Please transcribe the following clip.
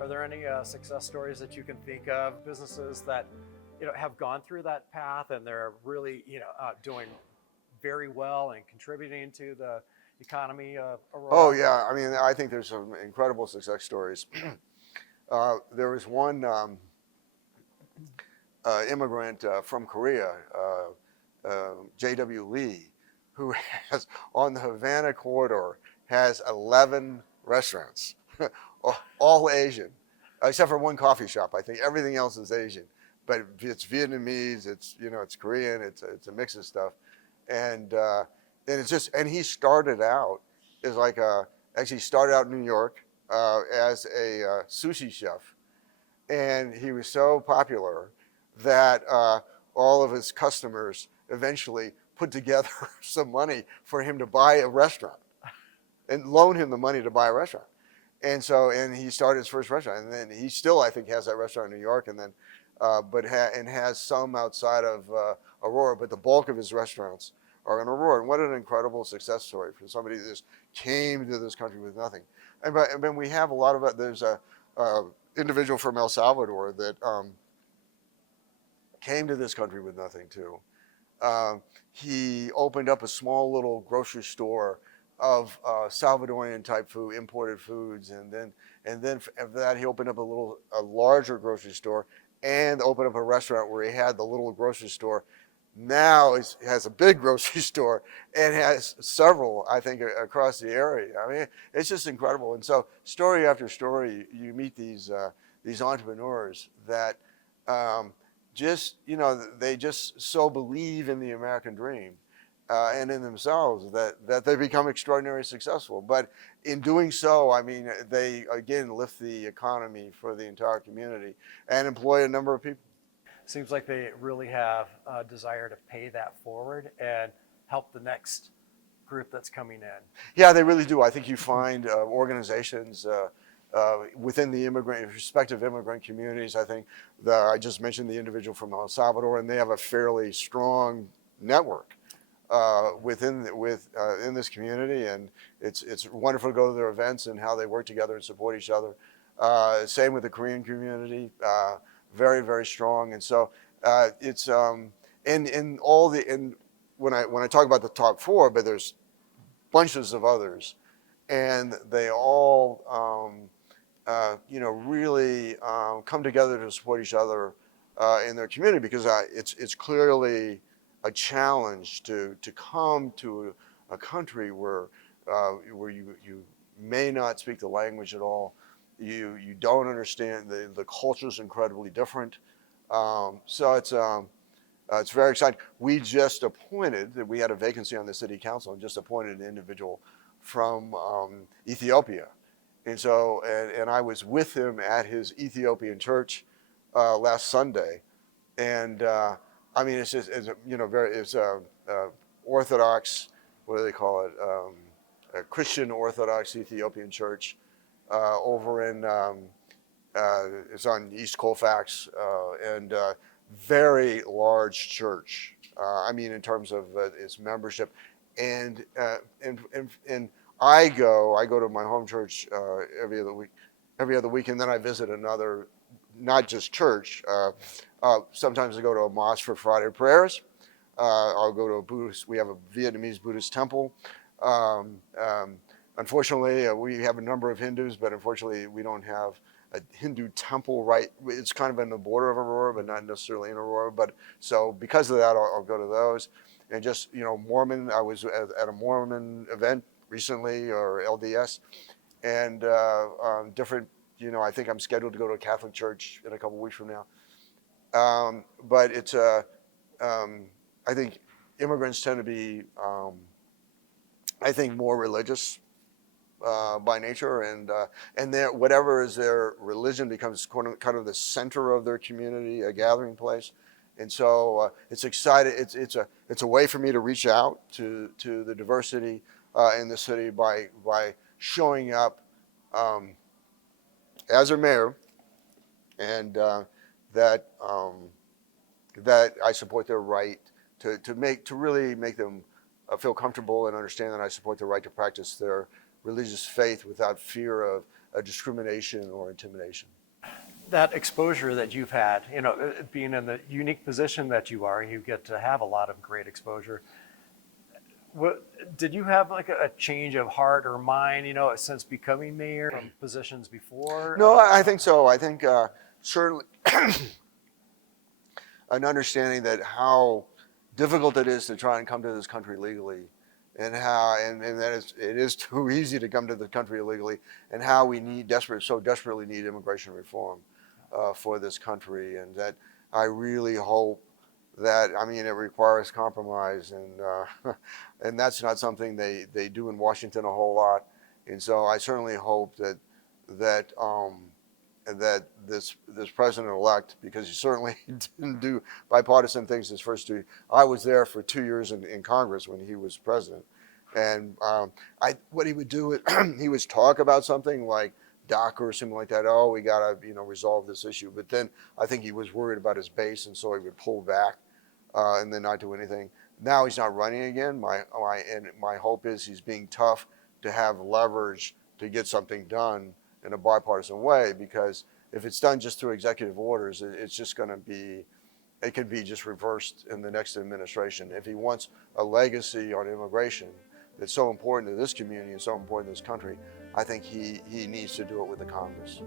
Are there any success stories that you can think of, businesses that have gone through that path and they're really doing very well and contributing to the economy of Oh Aurora? yeah, I mean, I think there's some incredible success stories. There was one immigrant from Korea, J.W. Lee, who has on the Havana corridor has 11 restaurants, all Asian, except for one coffee shop. I think everything else is Asian, but it's Vietnamese, it's Korean, it's a mix of stuff, and it's just and he started out as like a actually started out in New York as a sushi chef, and he was so popular that all of his customers eventually put together some money for him to buy a restaurant and loan him the money to buy a restaurant. And he started his first restaurant, and then he still, I think, has that restaurant in New York, and then, and has some outside of Aurora, but the bulk of his restaurants are in Aurora. And what an incredible success story for somebody that just came to this country with nothing. And then we have a lot of it. There's a individual from El Salvador that came to this country with nothing too. He opened up a small little grocery store of Salvadorian type food, imported foods, and then after that he opened up a larger grocery store and opened up a restaurant where he had the little grocery store. Now he has a big grocery store and has several, I think, across the area. I mean, it's just incredible. And so, story after story, you meet these entrepreneurs that they just so believe in the American dream and in themselves that they become extraordinarily successful. But in doing so, I mean, they again lift the economy for the entire community and employ a number of people. Seems like they really have a desire to pay that forward and help the next group that's coming in. Yeah, they really do. I think you find organizations within the respective immigrant communities. I think I just mentioned the individual from El Salvador, and they have a fairly strong network in this community, and it's wonderful to go to their events and how they work together and support each other. Same with the Korean community, very very strong, and so it's in all the when I talk about the top four, but there's bunches of others, and they all really come together to support each other in their community, because it's clearly a challenge to come to a country where you may not speak the language at all. You don't understand the culture is incredibly different. So it's very exciting. We had a vacancy on the city council and just appointed an individual from Ethiopia. And so, and I was with him at his Ethiopian church last Sunday, and I mean, it's a Orthodox, what do they call it? A Christian Orthodox Ethiopian church over in it's on East Colfax, and very large church. I mean, in terms of its membership, and I go to my home church every other week, and then I visit another, not just church. Sometimes I go to a mosque for Friday prayers. I'll go to a Buddhist. We have a Vietnamese Buddhist temple. Unfortunately, we have a number of Hindus, but unfortunately, we don't have a Hindu temple right. It's kind of in the border of Aurora, but not necessarily in Aurora. But so because of that, I'll go to those. And just Mormon. I was at a Mormon event recently, or LDS, and different. I think I'm scheduled to go to a Catholic church in a couple weeks from now. But it's I think immigrants tend to be, I think, more religious by nature, and whatever is their religion becomes kind of the center of their community, a gathering place. And so it's exciting. It's a way for me to reach out to the diversity in the city by showing up as a mayor, and that I support their right to really make them feel comfortable and understand that I support their right to practice their religious faith without fear of discrimination or intimidation. That exposure that you've had, being in the unique position that you are, you get to have a lot of great exposure. Did you have like a change of heart or mind, since becoming mayor from positions before? No, I think so. I think certainly an understanding that how difficult it is to try and come to this country legally, and that it is too easy to come to the country illegally, and how we so desperately need immigration reform for this country, and that I really hope that, I mean, it requires compromise, and and that's not something they do in Washington a whole lot, and so I certainly hope that this president-elect, because he certainly didn't do bipartisan things his first two. I was there for 2 years in Congress when he was president, and what he would do, he would talk about something like DACA or something like that. Oh, we gotta resolve this issue. But then I think he was worried about his base, and so he would pull back and then not do anything. Now he's not running again. My hope is he's being tough to have leverage to get something done in a bipartisan way, because if it's done just through executive orders, it's just going to be, it could be just reversed in the next administration. If he wants a legacy on immigration that's so important to this community and so important to this country, I think he needs to do it with the Congress.